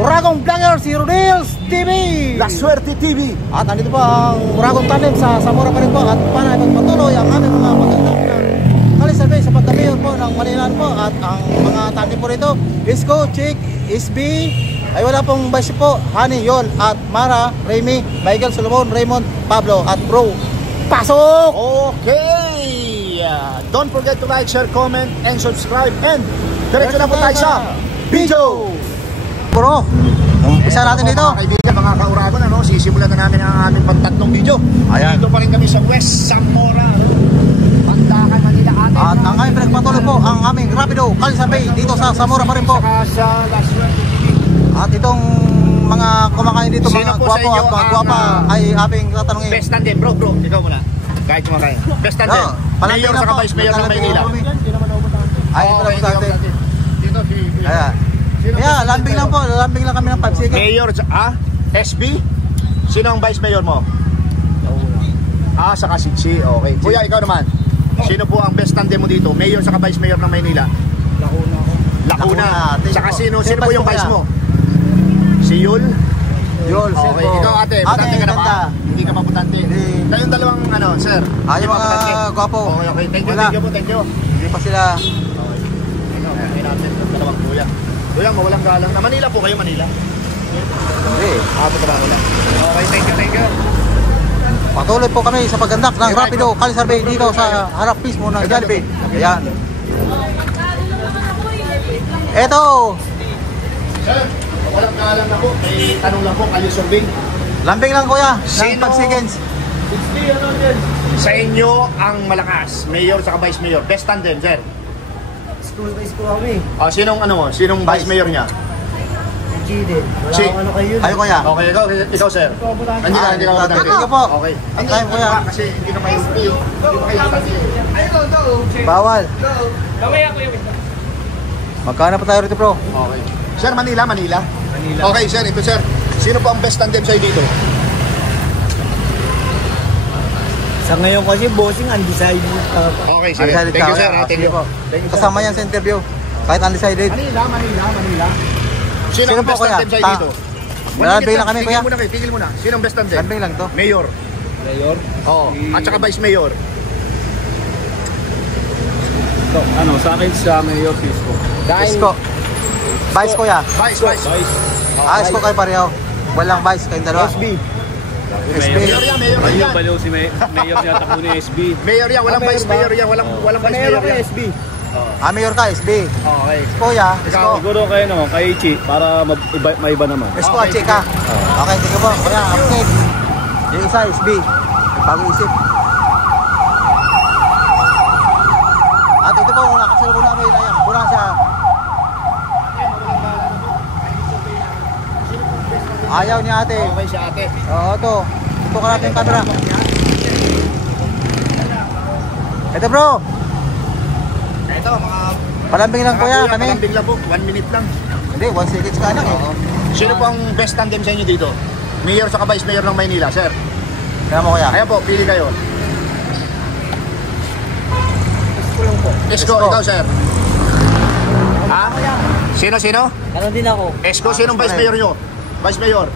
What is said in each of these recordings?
Uragong Vlogger, si Rodels TV, La Suerte TV. At nandito po ang Uragong Tandem sa Zamora pa rin po. At para ipagpatuloy ang aming mga magandang kalisurvey sa pagka-mayor po ng Manila po. At ang mga tandem po rito, Isko, Chick, SB, ay wala pong vice po, Honey, Yol, at Mara, Remy, Michael, Solomon, Raymond, Pablo, at Bro. Pasok! Okay! Don't forget to like, share, comment, and subscribe. And diretso na po tayo sa video! Bro, umpisa natin dito. Mga kaibigan, mga kauragon, ano, sisimulan na namin ang aming pagtatlong video. Ayan. Dito pa rin kami sa West Zamora, Pandakan, Manila atin. At ang aming pinagpatuloy po ang aming Rapido Kalisurvey dito sa Zamora pa rin po. Saka sa La Suerte TV. At itong mga kumakain dito, Sino mga po sa gwapo inyo at mga ang, gwapa ay aming tatanungin. Best tandem, bro, ikaw muna. Kahit kumakain. Best tandem. Mayor sa Vice Mayor ng Maynila. Ay, ito lang po sa atin. Dito si... Ayan. Kaya, lambing lang po. Lambing lang kami ng 5 seconds. Mayor, SB? Sino ang Vice Mayor mo? Saka si okay. Kuya, ikaw naman. Sino po ang best tandem mo dito? Mayor saka Vice Mayor ng Maynila? Lacuna. Saka sino po yung Vice mo? Si Yul? Yul, okay. Ikaw ate, putante ka na ba? Hindi ka pa putante. Kayong dalawang sir? Ay, yung mga gwapo. Okay. Thank you. Hindi pa sila. Okay natin yung dalawang kuya. Kuya, mawalang galang. Na Manila po kayo, Manila? Hindi. Wala. Okay, thank you. Patuloy po kami sa paggandak ng Rapido Kalisurvey dito sa harap mismo ng Jollibee. Ayan. Eto. Sir, mawalang galang na po. May tanong lang po, kayo survey. Lambing lang kuya. Ng Sino? 5 seconds. Sa inyo ang malakas, Mayor sa Vice Mayor. Best tandem, sir. School kami. Sinong Sinong Vice Mayor niya? Chide. Wala Chick. akong kayo. Ayo kuya. Okay, ikaw sir. Hindi ka putante. Ikaw po. Okay. Tayo kuya. Kasi hindi na kayo putante. Bawal. Magkano pa tayo rito bro? Okay. Sir, Manila. Okay, sir. Ito, sir. Sino po ang best tandem sa'yo dito? Sa ngayon kasi bossing undecided. Okay, sige. Undecided Thank you, ka, sir. kuya. Thank you po. Kasama yan sa interview. Kahit undecided. Manila. Sino Sino ang po, best kuya? tandem sa'yo dito? Lalambing lang kami kuya. Tigil muna. Sino ang best tandem? Lambing lang to. Mayor. Mayor? Oo. At saka Vice Mayor. Sa akin sa Mayor Pisco. Isko. Vice kuya. Vice. Isko kayo pareho. Walang vice kayong dalawa. SB. Mayor yan. Mayor baliw si Mayor niya takbo ni SB. Mayor yan. Walang Vice Mayor yan. Walang Vice Mayor yan. SB. Mayor ka, SB. Okay. Kuya, Isko. Siguro kayo kay Ichi para maiba naman. Isko at Chika. Okay, sige po. Kuya, update. Yung isa, SB. Pag-iisip. At ito po, nakasalubong namin na mula sa ayaw ni ate. Okay si ate. Oo, ito. Ito ka natin yung camera. Ito bro. Ito, mga... Palambing lang kuya kami. Palambing lang po. 1 minute lang. Hindi, 1 seconds ka lang eh. Sino po ang best tandem sa inyo dito? Mayor sa Vice Mayor ng Maynila, sir. Kaya mo kuya. Ayan po, pili kayo. Isko, ikaw sir. Sino? Ganon din ako. Isko, sinong Vice Mayor nyo? Vice Mayor.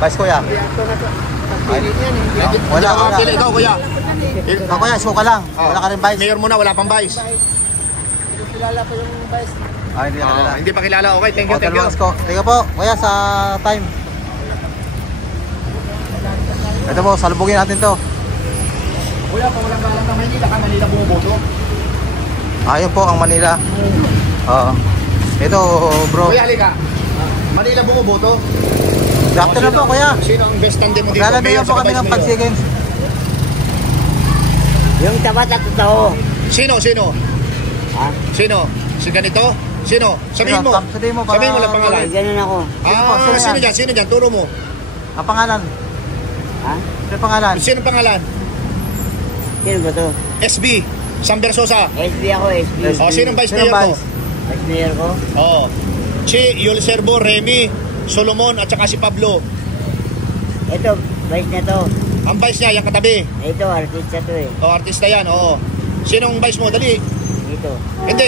Vice kuya. Wala. Pili ikaw, kuya. Ikaw kuya, Isko ka lang. Wala ka rin vice. Mayor muna, wala pang Vice. Kilala ko yung vice. Ay, hindi ka kilala. Hindi pa kilala. Okay, thank you. Dalawang Isko. Teka po, kuya sa time. Ito po, salubugin natin to. Kuya, kung walang galang na Maynila ka, Manila bumuboto. Ayun po ang Manila. Oo. Ito bro. Kuya, halika. Manila bumuboto. Doctor na po kuya. Sino ang best tandem mo dito? Lalambing lang po kami ng 5 seconds. Yung tapat at totoo. Sino? Sino? Si ganito? Sino? Sabihin mo. Sabihin mo lang pangalan. Ganun ako. Sino dyan? Turo mo. Ang pangalan. Ano pangalan? Sino pangalan? Sino ba to? SB. Sam Bersosa. SB ako, SB. Sinong Vice Mayor mo? Vice Mayor ko? Yul Serbo, Remy, Solomon at saka si Pablo. Ito, vice na to. Ang vice niya, yung katabi. Ito, artista to eh. Artista yan, oo. Sinong vice mo? Dali. Ito. Hindi,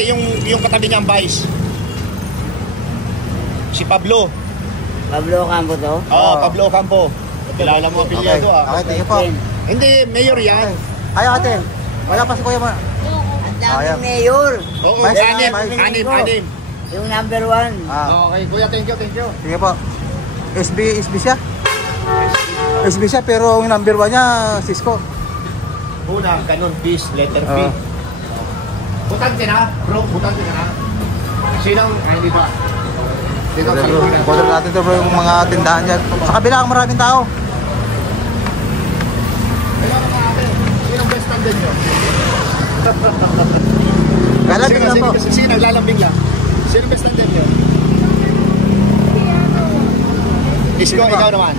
yung katabi niya ang vice. Si Pablo. Pablo Campo to. Oo, Pablo Ocampo. Kilala mo ang pilyado Okay, thank you po. Hindi, mayor yan. Kayo ate, wala pa si Kuya mo. Ang Ayan. daming mayor. Oo, Vice, anim. Yung number 1. Okay, kuya, thank you. Sige po. SB siya? SB siya pero yung number 1 niya, Cisco. Una, ganun, peace, letter P. Butante na, bro, butante na. Sinang, hindi ba? Dito, sa lugar. Kontrol natin ito bro yung mga tindahan dyan. Sa kabila ang maraming tao. Sinang best tandem nyo? Galambing lang po. Sino naglalambing lang? Sinang best tandem nyo? Isko, ikaw naman.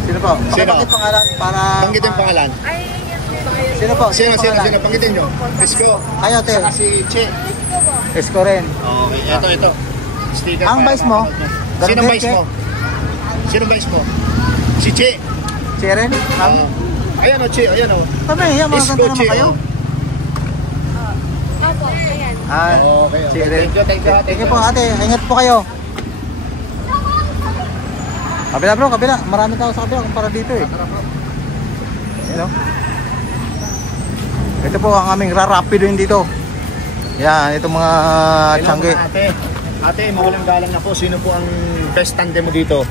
Sino po? Sino? Bakit pangalan para... Banggitin yung pangalan. Sino po? Sino, pangalan? banggitin nyo? Isko. Kayo ate. Saka si Che. Isko rin. Okay, ito. Sticker Ang para vice mo? mapanood. Sinong Ganun vice din, mo? Sinong vice mo? Si Che. Sharon? Ayan o, Che, ayan o. Kami, yan mga Isko, ganda naman Che. kayo. Opo, ayan. Ah, Okay. Sharon. Thank you. Thank you po ate, ingat po kayo. Kabila bro, kabila. Marami tao sa kabila kumpara dito eh. Yan o. Ito po ang aming rarapido yun dito. Yan, itong mga tiyangge. Ate, mawalang galang na po. Sino po ang best tandem mo dito?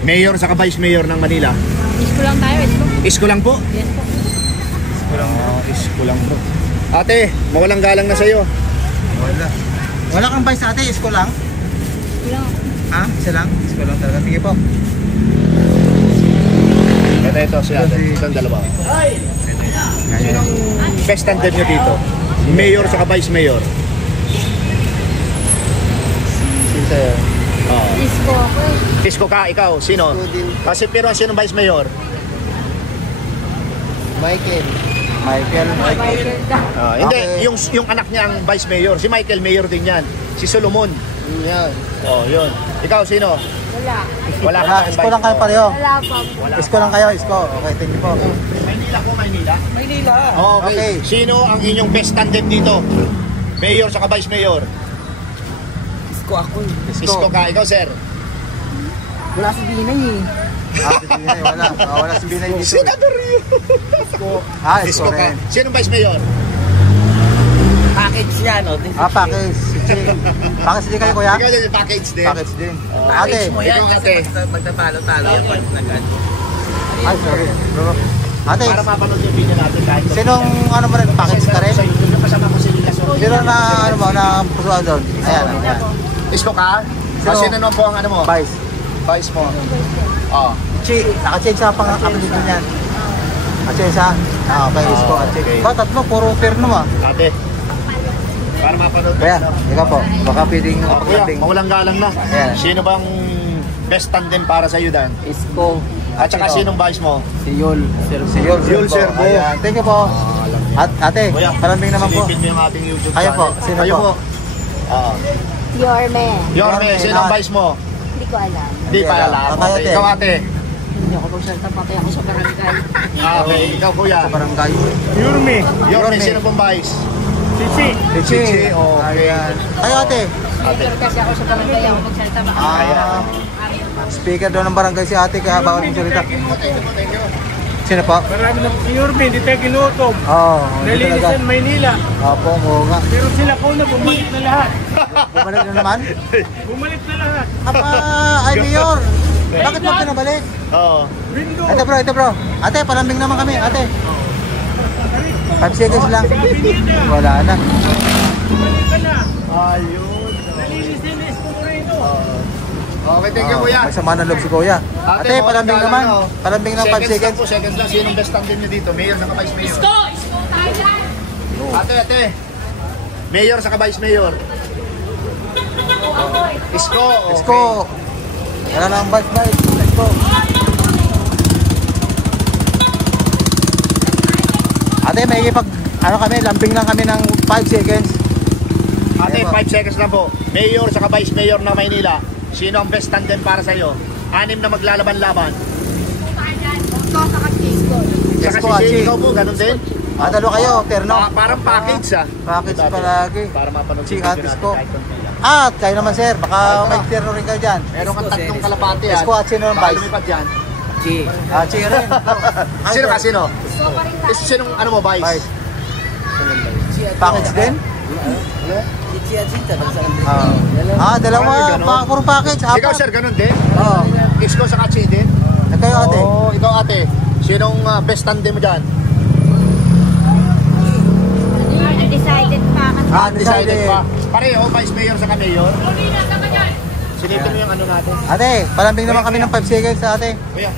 Mayor sa vice mayor ng Manila. Isko lang tayo, isko. Isko lang po. Yes po. Isko lang po. Ate, mawalang galang na sa'yo. Wala. Wala kang vice ate, isko lang? Isko lang. Ha? Isa lang? Isko lang talaga. Sige po. Ito, si ate. Itong dalawa. Sinong best tandem nyo dito? Mayor sa vice mayor. Isko ako eh. Isko ka, ikaw, sino? Kasi pero sinong vice mayor? Michael. Michael ka. Hindi, Okay. yung anak niya ang vice mayor. Si Michael, mayor din yan. Si Solomon. Yan. Oh, yun. Ikaw, sino? Wala. Wala Wala, isko lang kayo pareho. Wala pa. Isko lang kayo, isko. Okay, thank you po. Maynila po, Maynila. Maynila. Okay. Okay. Sino ang inyong best tandem dito? Mayor sa vice mayor. Isko ako eh. Isko ka, ikaw sir. Wala si Binay eh. Ah, si Binay, wala. Ah, wala si Binay dito. Senador yun. Ah, Isko isko ka. rin. Sinong vice mayor? Package niya, no? Ah, package. Sige. Package din kayo kuya? Ikaw din, package din. Package din. Ate. Package mo yan ikaw, kasi ate. magtatalo-talo yan pag nag-ano. Ay, sorry. Bro. Ate, Para mapanood yung video natin kahit. sinong ano mo rin? Package ka rin? Sa YouTube, yung kasama ko si Lila Soto. Sino na ano mo na pusuan doon? Ayan, ayan. Isko ka? Sino? Sino naman po ang ano mo? Vice. Vice mo. Oh. Naka-change sa pang-apelido niyan. Naka-change sa? Ah, okay, isko. Okay. Okay. Ba, tatlo, puro terno ah. Ate. Para mapanood Kaya, natin. ikaw po. Baka pwedeng Kuya, pagdating. mawalang galang na. Ayan. Sino bang best tandem para sa iyo, Dan? Isko. At saka sinong vice mo? Si Yul. Si Yul Yul Serbo. Serbo. Ayan. Thank you po. At ate, Kuya, palambing naman po. silipin mo yung ating YouTube Kayo po. channel. Sino Kayo po? Oo. Yorme. Yorme, sinong Ah. vice mo? Hindi ko alam. Hindi pa alam. Kayo, Okay, ate. ikaw ate. Hindi ako magsalita pati ako sa barangay. Okay, ikaw kuya. Sa barangay. Yorme, Yorme. sino pong vice? Chichi. okay. Ayan. Kayo ate. Speaker kasi ako sa barangay ako magsalita baka. Ah, speaker daw ng barangay si ate kaya bawal mong salita. Thank you. Sino po? Marami na si Yorme, hindi tayo ginutom. Oo, hindi talaga. Nalinisan Maynila. Opo, oo nga. Pero sila ko na bumalik na lahat. Bumalik na naman. Bumalik na lahat. Aba, ay Mayor. Bakit mo pinabalik? Oo. Bingo. Ito bro. Ate, palambing naman kami, ate. 5 seconds lang. Wala na. Bumalik ka na. Ayun. Nalinisin na Isko Moreno. Okay, thank you kuya. May sama ng loob si kuya. Ate, palambing mawalang naman. galang na. Palambing ng 5 seconds. Lang po, seconds lang. Sinong best tandem nyo dito? Mayor sa vice mayor. Isko Thailand. Ate. Mayor sa vice mayor. Isko. Okay. Isko. Wala na ang bite. Isko. Ate, may ano kami, lambing lang kami ng 5 seconds. Ate, Ayan po. 5 seconds lang po. Mayor sa vice mayor ng Maynila. Sino ang best tandem para sa iyo? 6 na maglalaban-laban. Isko sa Isko. Saka Isko, si Achi. Jay, ikaw po, ganun din. Dalawa kayo, terno. Parang package ah. Package palagi. Para mapanood Si yung video Ate natin Isko. kahit konti lang. At kayo naman sir, baka may tiro rin kayo dyan. Meron kang tatlong kalapati yan. Isko at sino ang Baka vice? lumipad yan. Chi. Chi rin. Sino ka? Sino? Isko pa rin tayo. Sinong ano mo, Vice? Vice. Package din? Chi at Chita. Dalawa. Puro package. Ikaw, sir, ganun din? Oo. Isko sa Kachi din? Kayo ate. Oo, ikaw ate. Sinong best tandem mo dyan? Undecided pa kasi. Undecided pa. Pareho, Vice Mayor sa Mayor. Silipin mo yung ano natin. Ate, palambing naman kami ng 5 seconds ate. Kuya.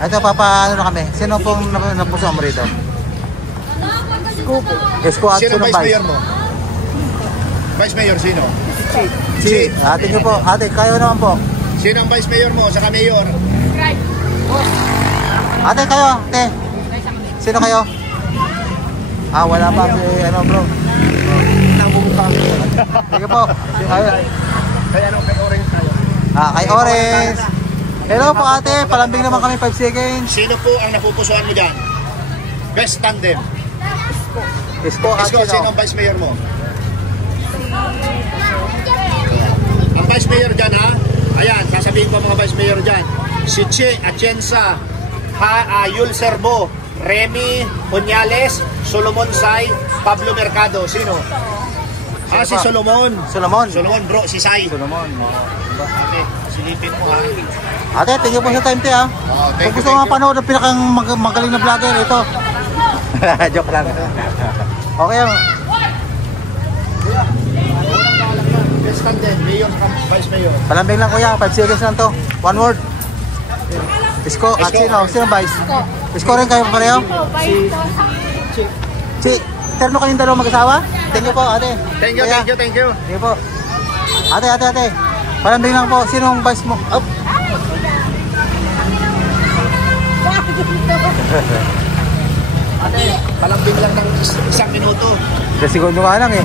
Ito, papaano na kami. Sino pong napuso mo rito? Isko at Sino sino Vice Mayor vice? mo? Vice Mayor, sino? Chi. Ate nyo po. Ate, kayo naman po. Sino ang Vice Mayor mo sa Mayor? Ate, kayo. Ate. Sino kayo? Wala pa si ano bro. Sige po. Kaya ano, kay Orange tayo. Kay Orange. Hello po ate, palambing naman kami 5 seconds. Sino po ang napupusuan mo dyan? Best tandem. Isko at Isko, sino sino? ang Vice Mayor mo? Ang Vice Mayor dyan ha? Ayan, sasabihin ko mga Vice Mayor dyan. Si Che Atienza, Yul Serbo, Remy Puñales, Solomon Sai, Pablo Mercado. Sino? Si Solomon. Solomon. Solomon bro, si Sai. Solomon. Okay, silipin mo ha. Ate, thank you po sa time te ha. Thank Kung you, gusto mo mapanood ng pinakang magaling na vlogger, ito. Joke lang. Okay lang. Best tandem, Mayor, Vice Mayor. Palambing lang kuya, 5 seconds lang to. One word. Isko at Isko. sino? Sino vice? Isko rin kayo pareho? Si Terno kayong dalawa mag-asawa? Thank you po ate. Thank you, Kuya. thank you, thank you. Thank you po. Ate. Palambing lang po. Sinong vice mo? Oh. Ate, palambing lang ng isang minuto. 10 segundo nga lang eh.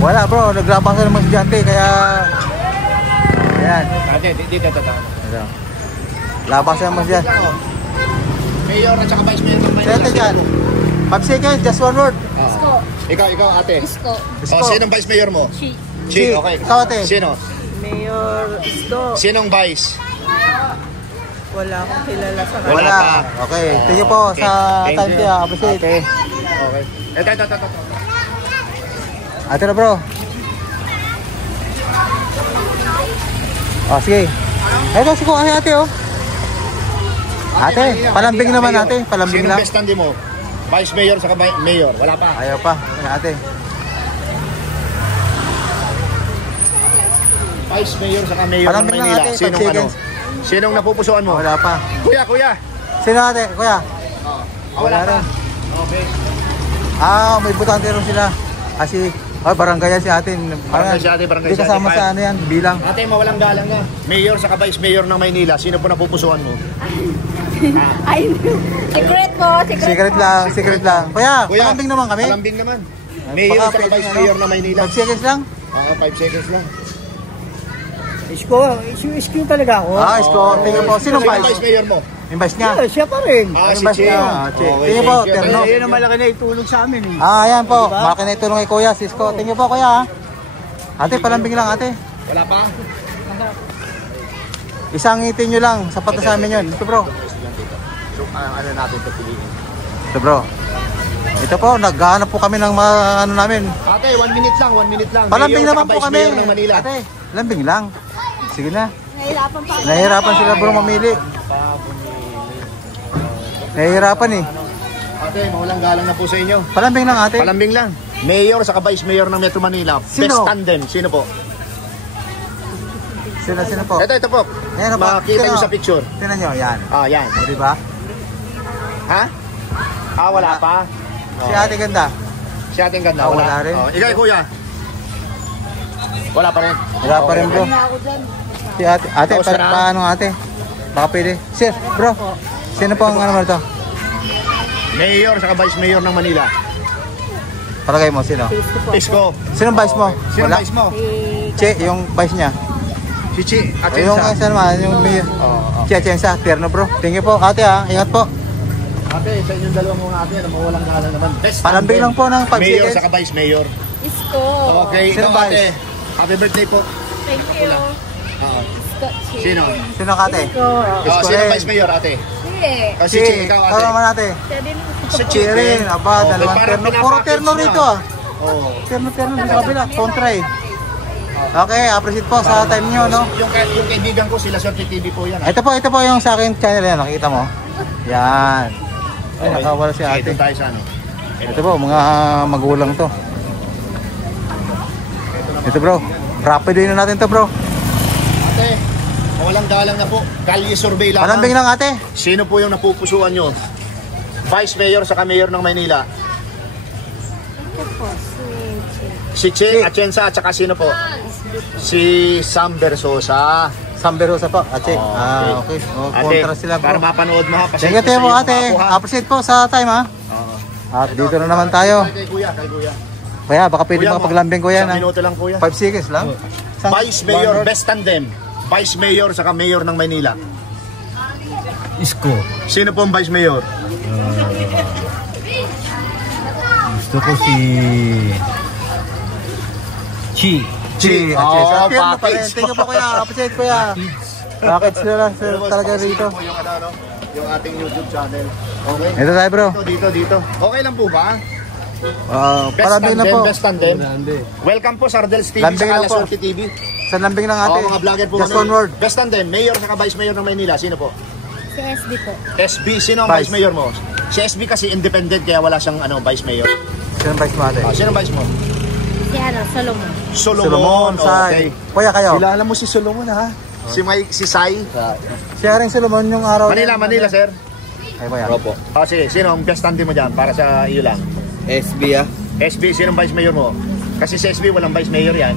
Wala bro, naglabang sa mga estudyante kaya... Ayan. Ate, dito. Ito. Labang sa mga estudyante. Mayor at saka Vice Mayor ng Maynila. Sete dyan. 5 seconds, just one word. Isko. Ikaw, ate. Isko. Isko. Sino ang Vice Mayor mo? Chi. Chi, okay. Ikaw ate. Sino? Mayor Isko. Sinong Vice? Wala akong kilala sa Wala Wala. pa. Okay. Thank you po Okay. sa Thank time you. tiya. Appreciate. Okay. Ito. Ate na bro. Sige. Ito si Kuya ate oh. Ate, palambing naman ate. Palambing Sinong lang. best tandem mo? Vice Mayor saka Mayor? Wala pa. Ayaw pa. Ate. Vice Mayor saka Mayor ng Palambing lang, Maynila. ate. Sinong 5 ano? seconds. Sinong napupusuan mo? Wala pa. Kuya. Sino ate? Kuya? Wala pa. rin. Okay. May butante rin sila. Kasi, barangay yan si ate. Barangay si ate, barangay Hindi si ate. kasama sa ano yan, bilang. Ate, mawalang galang na. Mayor saka Vice Mayor ng Maynila. Sino po napupusuan mo? Ay, secret po. Secret lang. Kuya, palambing naman kami. Palambing naman. Mayor Baka saka pwede, Vice Mayor ng Maynila. 5 seconds lang. 5 seconds lang. Isko talaga ako. Isko. Tingnan po. Sino Sino vice? Vice Mayor mo? Yung vice niya. Siya pa rin. Si Vice Che. niya. Che. Tingnan po, Terno. Yun ang malaki na itulong sa amin eh. Ayan po. Malaki na itulong kay Kuya, Cisco. Tingnan po Kuya. Ate, palambing lang ate. Wala pa? Isang ngitin nyo lang. Sapat na sa amin yun. Ito bro. So, ano natin ito piliin? Ito bro. Ito po, naghahanap po kami ng mga ano namin. Ate, 1 minute lang. Palambing Mayor naman saka po Vice kami. Mayor ng Manila. Ate, lambing lang. Sige na. Nahirapan pa. Nahihirapan sila bro mamili. Nahihirapan eh. Ate, mawalang galang na po sa inyo. Palambing lang ate. Palambing lang. Mayor saka Vice Mayor ng Metro Manila. Sino? Best tandem. Sino po? Sino po? Ito po. Ayan po. Makita Sino? nyo sa picture. Tingnan nyo, yan. Yan. O diba? Ha? Wala pa. Si ate ganda. Si ating ganda. Wala rin. Ikaw, kuya. Wala pa rin. Wala pa rin bro. Si ate, Tapos na. paano ate? Baka pwede. Sir, bro. Sino po ang ano mo ito? Mayor saka Vice Mayor ng Manila. Palagay mo, sino? Isko. Sino vice mo? Sino Wala. Vice mo? Che, yung vice niya. Si Chi. At Yung isa naman, yung mayor. Che, Chensa, Terno bro. Thank you po, ate ha. Ingat po. Ate, sa inyong dalawa mga ate, mawalang galang naman. Best Palambing tandem. lang po ng 5 Mayor seconds. saka Vice Mayor. Isko. Okay, Sino ikaw vice? ate. Happy birthday po. Thank you. Oo. Isko, Chi. Sino? Sino ka ate? Isko. Oh, sino rin. vice mayor ate? Sige. Oh, si Chi, ikaw ate. naman ate. Siya din. Si Chi rin. Aba, Okay, dalawang parang terno. Puro pinapackage terno na. rito ah. Oo. Terno dito sa kabila. Kontra eh. Okay, appreciate po sa time nyo, no? Yung kaibigan ko, sila Swerte TV po yan. Ito po yung sa akin channel yan, nakikita mo? Yan. Ay, nakawala si ate. Ito tayo sa ano. Ito po, mga magulang to. Ito bro, rapid din na natin to bro. Ate, walang galang na po. Kalye survey lang. Malambing lang ate. Sino po yung napupusuan nyo? Vice Mayor sa Mayor ng Maynila. Ito po, Si Che Atienza at saka sino po? Si Sam Versosa. Sam Berosa po, ate. Okay. Okay. Oh, Ate, kontra sila para bro. mapanood mo ha. Thank you po ate. Appreciate po sa time ha. At dito na naman tayo. Kay kuya. Kaya baka pwede Kuya, makapaglambing ko yan isang ha. minuto lang kuya. 5 seconds lang. Vice Mayor, best tandem. Vice Mayor saka Mayor ng Maynila. Isko. Sino po ang Vice Mayor? Gusto ko si... Chi. Chi. Oh, Thank package. you po kuya. Appreciate kuya. Package sila sir, talaga rito. Yung ano, yung ating YouTube channel. Okay. Ito tayo bro. Dito. Okay lang po ba? Best Palambing na tandem, po. best tandem. Welcome po sa Ardels TV Lambing sa na po. Swerte TV. Sa lambing lang ate. Mga vlogger po Just kami. one word. Best tandem, Mayor saka Vice Mayor ng Maynila. Sino po? Si SB po. SB, sino ang Vice. Vice Mayor mo? Si SB kasi independent kaya wala siyang Vice Mayor. Sino ba mo ate? Sino ang Vice mo? Si Solomon. Solomon. Sai. Okay. Kuya kayo. Kilala mo si Solomon ha? Si Mike, si Sai. Siya rin Solomon yung araw. Manila sir. Ay kuya. Ropo. Sige, sino ang best tandem mo dyan para sa iyo lang? SB ah. SB, sino ang Vice Mayor mo? Kasi si SB walang Vice Mayor yan.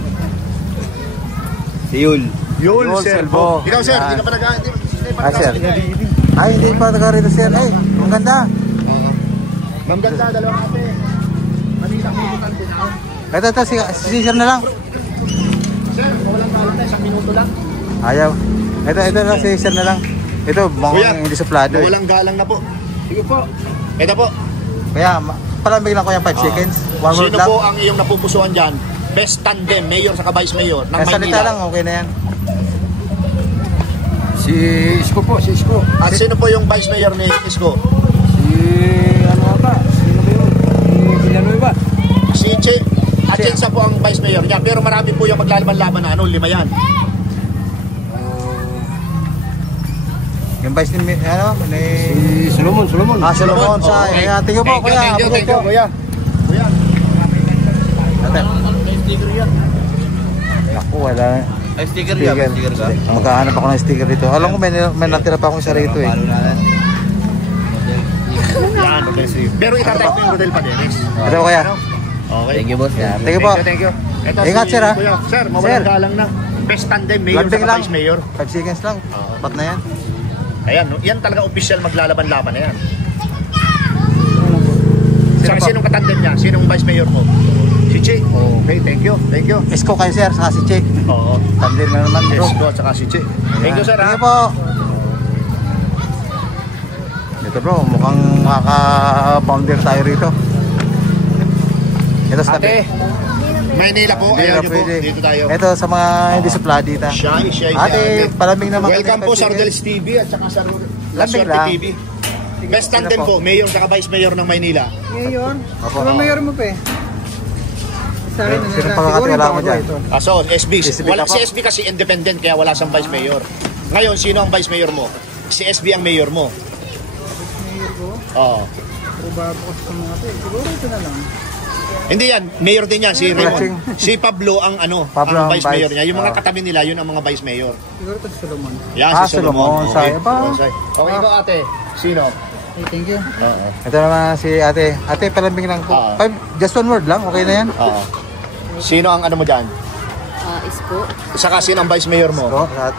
Si Yul. Yul Serbo. Ikaw sir, Yan. hindi ka pa nag- hindi pa Ah, sir. nag- Ay, hindi pa taga rito sir. Ay, ang ganda. Ma'am ganda, dalawang ate. Manila, kukutan din ako. Ito, si sir na lang. Sir, walang kalat na, 1 minuto lang. Ayaw. Ito lang, si sir na lang. Ito, Kuya, mukhang hindi suplado eh. walang galang na po. Sige po. Ito po. Kaya, palambing lang ko yung 5 seconds. One word Sino lang. po ang iyong napupusuan dyan? Best tandem, Mayor sa Vice Mayor ng Kaya salita lang, Maynila. okay na yan. Si Isko po, si Isko. At sino po yung Vice Mayor ni Isko? Si ano ba? Sino ba yun? Si Villanueva. Si Che. Atienza po ang Vice Mayor niya. Pero marami po yung maglalaban-laban na 5 yan. Yung vice ni, ni... Si Solomon. Solomon sa... Okay. Kaya, tingin po, kuya. Thank you, kuya. Kuya. Ate. Naku, wala. Ay, sticker Sticker. Magkahanap ako ng sticker dito. Alam ko may natira pa akong isa rito eh. Yan, Rodel Steve. Pero itatype mo yung Rodel Padenex. Ito kuya. Okay. Thank you, boss. Thank you po. Thank you. Ito Ingat, sir, ha? Kuya. Sir, Sir. mawalang galang na. Best tandem, Mayor Lambing sa lang. Vice Mayor. 5 seconds lang. Pat na yan. Ayan, no? Yan talaga official maglalaban-laban na yan. Sino Saka po? sinong katandem niya? Sinong Vice Mayor mo? Si Che. Okay, thank you. Thank you. Isko kayo sir, saka si Che. Oo. Tandem na naman bro. Yes, at saka si Che. Thank you, sir. Thank Ha? you po. Ito bro, mukhang makaka-founder tayo rito. Ito sa Ate, Maynila po. Hindi Ayan na niyo po. pwede. Dito tayo. Ito sa mga hindi supladita. Shy. Ate, palambing naman. Welcome kami, po sa 5 Ardels TV at saka sa La Lambing Suerte lang. TV. Best tandem po, Mayor saka Vice Mayor ng Maynila. Ngayon, Opo. ano mayor mo pa eh? Sa akin, Sino pa kakatiwala mo dyan? So, SB. SB Wala, ka po? si SB kasi independent kaya wala siyang Vice Mayor. Ngayon, sino ang Vice Mayor mo? Si SB ang Mayor mo. Mayor ko, Oo. pero bago ko sa mga to eh. Siguro ito na lang. Hindi yan, mayor din yan, si Raymond. Si Pablo ang Pablo ang ang vice mayor vice. niya. Yung mga Ah. katabi nila, yun ang mga vice mayor. Siguro ito si Solomon. Yan, Ah, si Solomon. Solomon. Okay. Sayo pa. Okay, ikaw ate. Sino? Hey, thank you. Oo. Ito naman si ate. Ate, palambing lang po. Ah. 5, just one word lang, okay na yan. Oo. Sino ang ano mo dyan? Isko. Saka sino ang vice mayor mo? So, at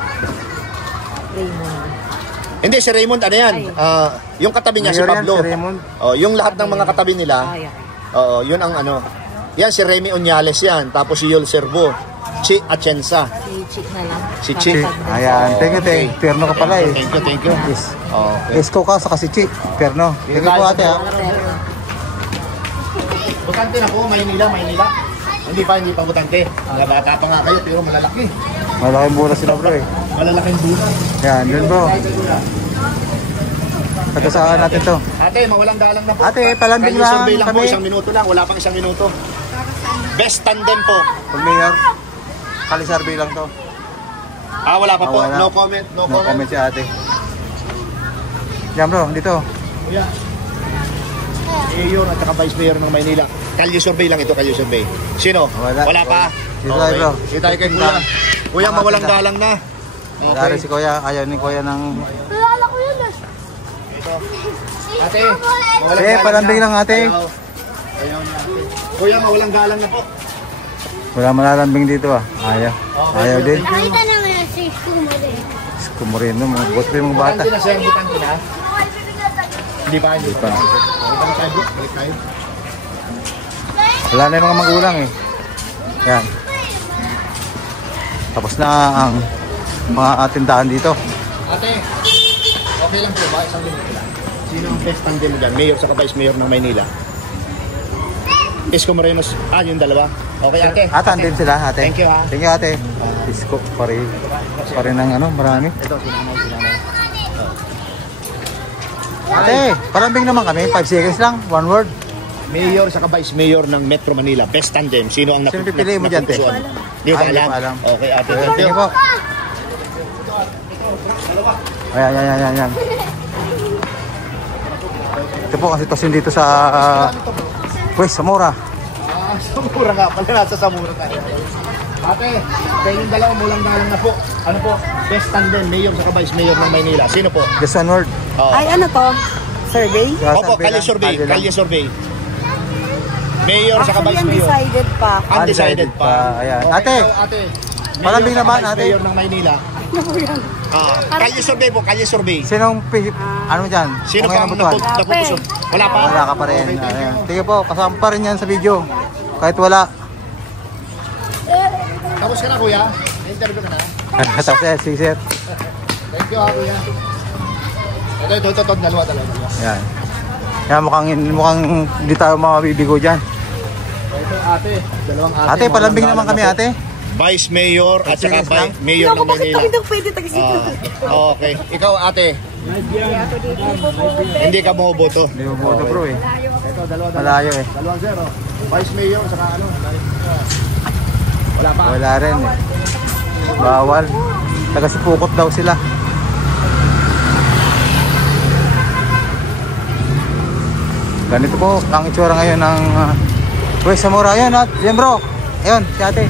Raymond. Hindi, si Raymond, ano yan? Yung katabi niya, si Mayor yan, Pablo. si Raymond. Oh, yung lahat ng mga katabi nila, oo, yun ang ano. Yan, si Remy Onyales yan. Tapos si Yul Serbo. Chi Atienza. Si Chi na lang. Si Chi. Ayan, thank you, Okay. Perno ka pala eh. Thank you. Yes. Okay. Isko ka, saka si Chi. Perno. Thank you po ate ha. Bukante na po, Maynila. Hindi pa butante. Bata pa nga kayo, pero malalaki. Malaking bola sila bro eh. Malalaking bulan. Yan, dun bro. Pagkasaan natin to. Ate, mawalang galang na po. Ate, palambing Kali lang survey lang po, kami. 1 minuto lang. Wala pang 1 minuto. Best tandem po. Pag mayor, kali survey lang to. Wala pa po. Wala. No comment. No No comment comment. si ate. Yan bro, dito. Kuya. Mayor at saka Vice Mayor ng Maynila. Kalye survey lang ito, kalye survey. Sino? Wala. pa? Dito tayo, bro. Dito tayo kay Kuya. Kuya, mawalang galang na. Dari si Kuya, ayaw ni Kuya ng... Ate, Eh, palambing lang ate. Ayaw na ate. Kuya, mawalang galang na po. Wala malalambing dito ah. Ayaw. Ayaw din. Nakita naman na si Kumari. Kumurino, mga boss pa yung mga bata. Butante na, sir. Butante na. Hindi pa. Balik tayo, bro. Balik tayo. Wala na yung mga magulang eh. Yan. Tapos na ang mga tindahan dito. Ate, okay lang po ba? 1 minuto lang. Sino ang best tandem mo dyan? Mayor sa Vice Mayor ng Maynila. Isko Morenos. Yung dalawa. Okay, ate. Tandem sila ate. Thank you, ha. Thank you ate. Isko, pare ng ano, marami. Ito, sinanay. Ate, palambing naman kami. 5 seconds lang, 1 word. Mayor sa Vice Mayor ng Metro Manila. Best tandem. Sino ang Sino pipiliin mo dyan, te? napupusuan? Hindi ko Hindi alam. ko alam. Okay, ate. Thank Thank you. you po. Ayan. Ito po kasi tosin dito sa Zamora. Samura nga pala. Nasa Samura tayo. Ate, kayong dalawa mulang galang na po. Ano po? Best tandem. Mayor sa Vice Mayor ng Maynila. Sino po? Just 1 word. Ay, ano to? Survey? Opo, kalye survey. Kalye survey. Mayor sa Vice Mayor. undecided pa. Undecided pa. Ayan. Okay, Ate, ikaw, ate. palambing Mayor naman, sa Vice ate. Mayor ng Maynila. Kalye survey po, kalye survey. Sinong ano dyan? Sino Okay pa na ang butuan? napupuso? Wala pa? Wala ka pa rin. Ayan. Sige po, kasama pa rin yan sa video. Kahit wala. Tapos ka na, kuya? Interview ka na? Tapos si sir. Thank you, kuya. Ito, dalawa. Ayan. Yan, mukhang hindi tayo mabibigo dyan. Ito, ate. Dalawang ate. Ate, palambing naman kami ate. Vice Mayor at saka Serious lang? Mayor ng Manila. pwede tagisip? Okay. Ikaw, ate. Hindi ka bumoboto. Hindi mo boto bro eh. Ito, dalawa. Malayo eh. 2-0. Vice Mayor, saka ano? Wala pa. Wala rin eh. Bawal. Taga-sipukot daw sila. Ganito po ang itsura ngayon ng Zamora. Ayun at yan bro. Ayun, si ate.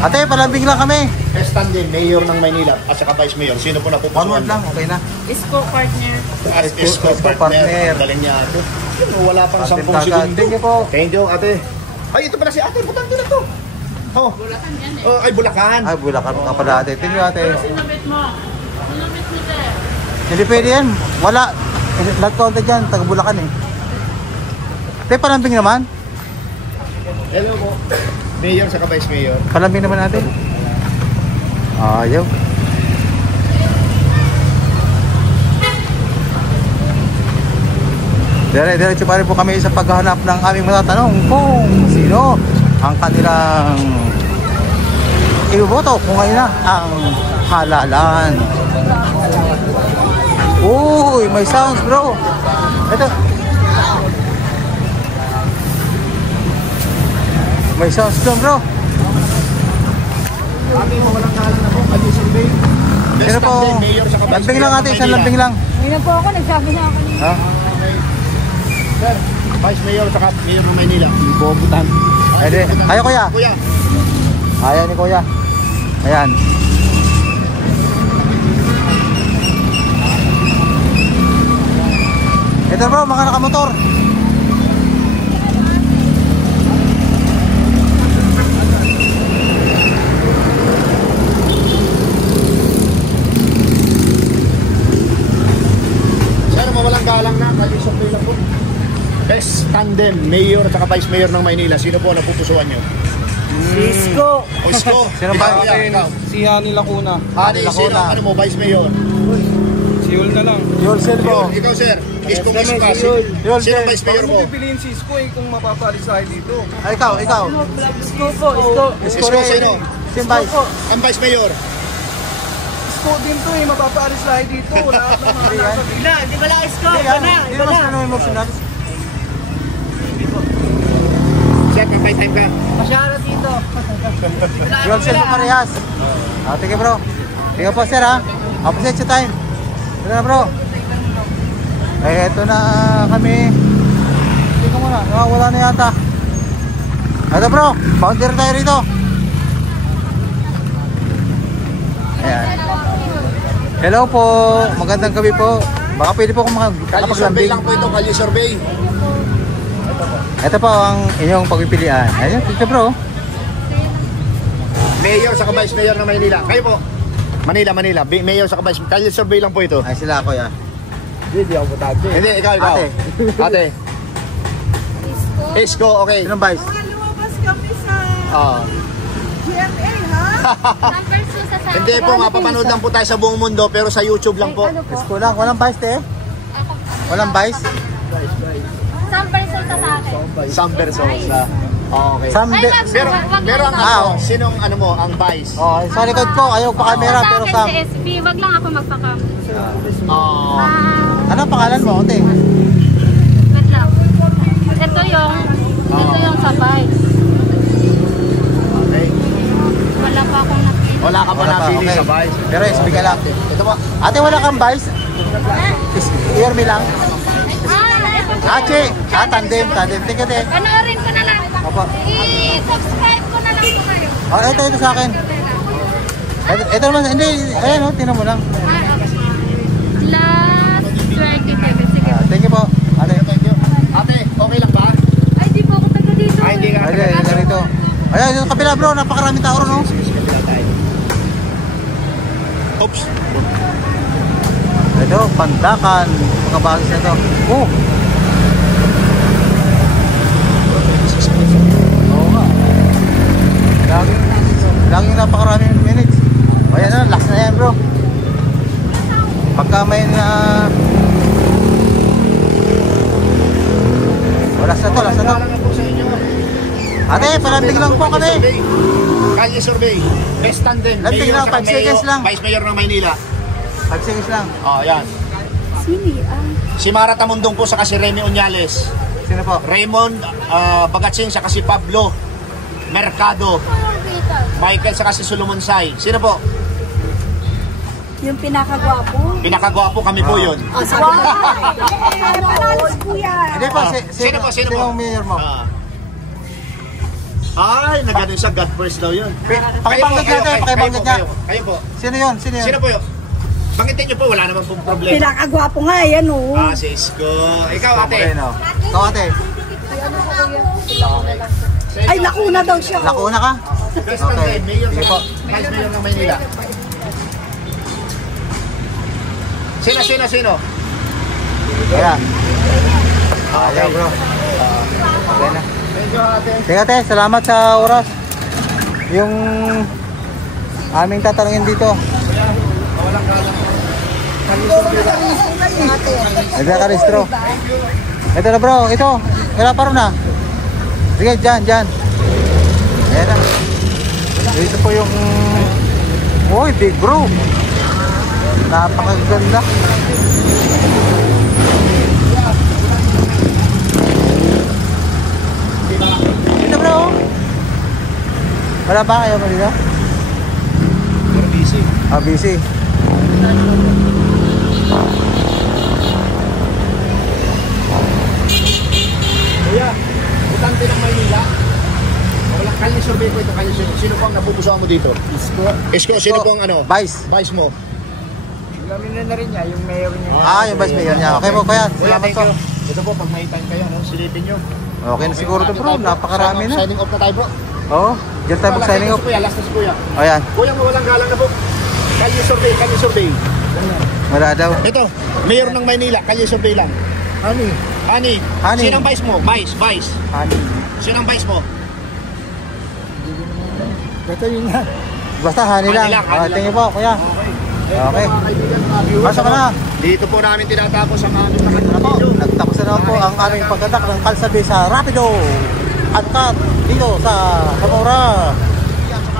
Ate, palambing lang kami. Best tandem, Mayor ng Maynila at saka Vice Mayor. Sino po 1 napupusuan? word lang, okay na. Isko partner. As Isko partner. partner. Galing niya ate. Wala pang 10 Tandem kagad. segundo. Thank you po. Thank you, ate. Ay, ito pala si ate. Butante na to. Oh. Bulacan yan eh. Oh, ay, Bulacan. Ay, Bulacan ka pala ate. Thank you ate. Sinabit mo. Sinabit mo sir. Hindi pwede yan. Wala. Not counted dyan. Taga Bulacan eh. Ate, palambing naman. Hello po. Mayor sa Vice Mayor. Palambing naman ate. Ayaw. Diretso pa rin po kami sa paghahanap ng aming matatanong kung sino ang kanilang iboboto kung ngayon na ang halalan. Uy, may sounds bro. Ito. May sounds doon bro. Ate, mawalang galang na po. Kalye survey. Best Sino po? tandem, Mayor sa Vice Lambing lang Mayor ate, ng isang Maynila. lambing lang. Ngayon po ako, nagsabi na ako niya. Ha? Sir, Vice Mayor sa Mayor ng Maynila. Ibobotan. Ede. Ayaw kuya. Kuya. Ayaw ni kuya. Ayan. Ito bro, mga nakamotor. Sir, mawalang galang na. Kalye survey lang po. Best tandem, Mayor at Vice Mayor ng Maynila. Sino po ang napupusuan nyo? Isko. O Isko. Sino ba? Ikaw, kuya, ikaw. Si Hani Lacuna. Hani, sino? Lacuna. Ano mo, Vice Mayor? Si Yul na lang. Yul sir bro. Ikaw, sir. Isko Iska. Sino ang vice mayor mo? pipiliin si Isko kung mapapalis tayo dito. Ay, ikaw. Isko po, isko. Isko sino? Sino vice? Ang vice mayor. Isko din to mapapalis tayo dito. Lahat ng mga nasa Di ba lang isko? Hindi naman sila nung emotional. Chef, may time ka. Masyado dito. Yun, sir, parehas. Sige, bro. Sige po, sir, ha. Opposite sa time. Ito na, bro. Ito na kami. Hindi ko muna. Wala na yata. Ito, bro. Bouncer tayo rito. Ayan. Hello po. Magandang gabi po. Baka pwede po akong Kalye survey makapaglambing. lang po ito, kalye survey. Ito po ang inyong pagpipilian. Ayan, ito, bro. Mayor sa vice mayor ng Maynila. Kayo po. Manila. Mayor sa vice. Kalye survey lang po ito. Ay, sila ako, yan. Hindi ako butante. Hindi, ikaw. Ate. Ate. Isko, okay. Sinong vice? Lumabas kami sa GMA, ha? Number 2 sa South. Hindi po, mapapanood lang po tayo sa buong mundo pero sa YouTube lang po. Isko lang. Walang vice, te. Walang vice? Some person sa akin. Sam Versosa. Okay. Samde. Pero ang Ah, sinong ano mo, ang vice? Oh, sa likod ko, ayaw pa camera, Sa pero akin sa... si SB, wag lang ako magpakam. Oh. Ano ang pangalan mo, ate? Wait lang. Ito yung sabay. Okay. Wala pa akong nakita. Wala ka pa Wala pa, napili okay. sa vice. Pero SB ka lang. Ito po. Ate, wala kang vice? Yorme lang. Ache, tandem. Tika, te. Panoorin ko na lang. Opo. I-subscribe ko na lang po kayo. Oh, ito sa akin. Ito naman, hindi, ayan o, tinan mo lang. Last 27. Sige. Thank you po. Ate. Thank you. Ate, okay lang ba? Ay, di po ako taga dito. Ay, hindi ka. Ate, rito. Ayan, yung kabila bro, napakaraming tao ron, no? Oops. Ito, Pandakan. Pagkabagis na ito. Oh! Oo nga. Laging napakaraming minutes. O yan na, last na yan bro. Pagka may na... Last na to. Wala na po sa inyo. Ate, palambing lang po kami. Kalye survey. Best tandem. Lambing Mayor lang, sa 5 seconds lang. Vice Mayor ng Maynila. 5 seconds lang. Oh, yan. Si Mara Tamundong po sa si Remy Uñales. Sino po? Raymond Bagatsing sa si Pablo Mercado. Michael sa si Solomon Sai. Sino po? Yung pinakagwapo. Pinakagwapo kami po yun. Hindi po, Sino po? Sinong mayor mo? Ay, nagano siya, God first daw yun. Pakibanggit natin, pakibanggit niya. Kayo po. Sino yun? Sino po yun? Banggitin niyo po, wala naman pong problema. Pinakagwapo nga, yan o. Si Isko. Ikaw, ate. Ikaw ate. Ay, nakuna daw siya. Lakuna ka? Best tandem, Mayor Sige po. Vice Mayor ng Maynila. Sino? Kaya. Ayaw bro. Okay na. Thank you, ate. Sige ate, salamat sa oras. Yung aming tatanungin dito. Nagkakaristro. Ito na bro, ito. Wala pa rin na. Sige, dyan. Ayan na. Ito po yung... Uy, big bro. Napakaganda. Ito bro. Wala ba kayo ba dito? You're busy. Busy. Kuya, butante ng Maynila. Walang kalye survey po ito, kalye survey. Sino po ang napupusuan mo dito? Isko, sino po ang ano? Vice. Vice mo. Alamin na rin niya, yung mayor niya. Yung vice mayor niya. Okay po, kuya. Kuya, Salamat thank po. you. Ito po, pag may time kayo, no? Silipin nyo. Okay na siguro to bro. Napakarami na. Signing off na tayo, bro. Oo. Diyan tayo mag-signing off. Kuya, last na si Kuya. Ayan. Kuya, mawalang galang na po. Kalye survey. Wala daw. Ito, Mayor ng Maynila, kalye survey lang. Ani? Ani. Ani. Sino ang vice mo? Vice. Honey. Sino ang vice mo? Ito yun nga. Basta honey lang. Honey lang. Thank you po, kuya. Okay. Basta ka na. Dito po namin tinatapos ang aming mga Ano po, video. nagtapos na naman po ang aming pagkandak ng kalsabi sa Rapido at cut dito sa Zamora.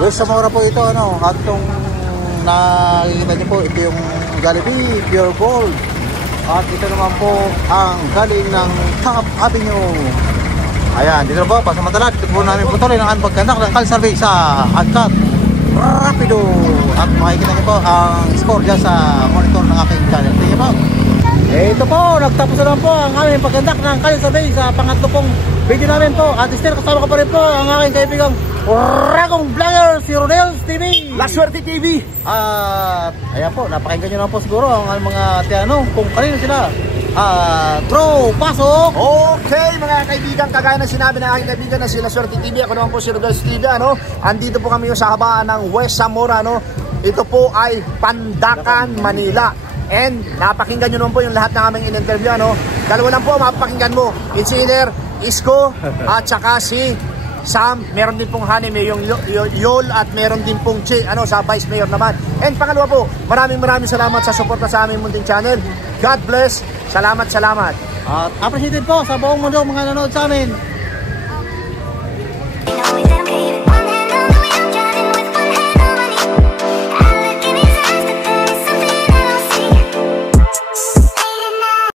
West Zamora po ito, ano, at itong nakikita niyo po, ito yung Jollibee Pure Gold. At ito naman po ang galing ng Top Avenue. Ayan, dito na po, pasamantala, dito po namin putulin ang aming pagkandak ng kalsabi sa Uncut Rapido. At makikita niyo po ang score dyan sa monitor ng aking channel. Tingnan po. Ito po, nagtapos na lang po ang aming pagkandak ng Kali Survey sa pangatlo pong video namin po. At still kasama ko pa rin po ang aking kaibigang Ragong Vlogger, si Rodels TV. La Suerte TV. At ayan po, napakinggan nyo na po siguro ang mga tiyanong kung kanino sila. Bro, pasok! Okay mga kaibigan, kagaya ng sinabi ng aking kaibigan na sila Suerte TV, ako naman po si Rodels TV, ano? Andito po kami sa habaan ng West Zamora, ano? Ito po ay Pandacan, Manila. And napakinggan nyo naman po yung lahat ng aming in-interview, ano? Dalawa lang po mapapakinggan mo. It's either Isko at saka si Sam. Meron din pong Hanime, yung Yol, at meron din pong Che, ano, sa Vice Mayor naman. And pangalawa po, maraming salamat sa suporta sa aming munting channel. God bless. Salamat. At appreciated po sa buong mundo mga nanonood sa amin.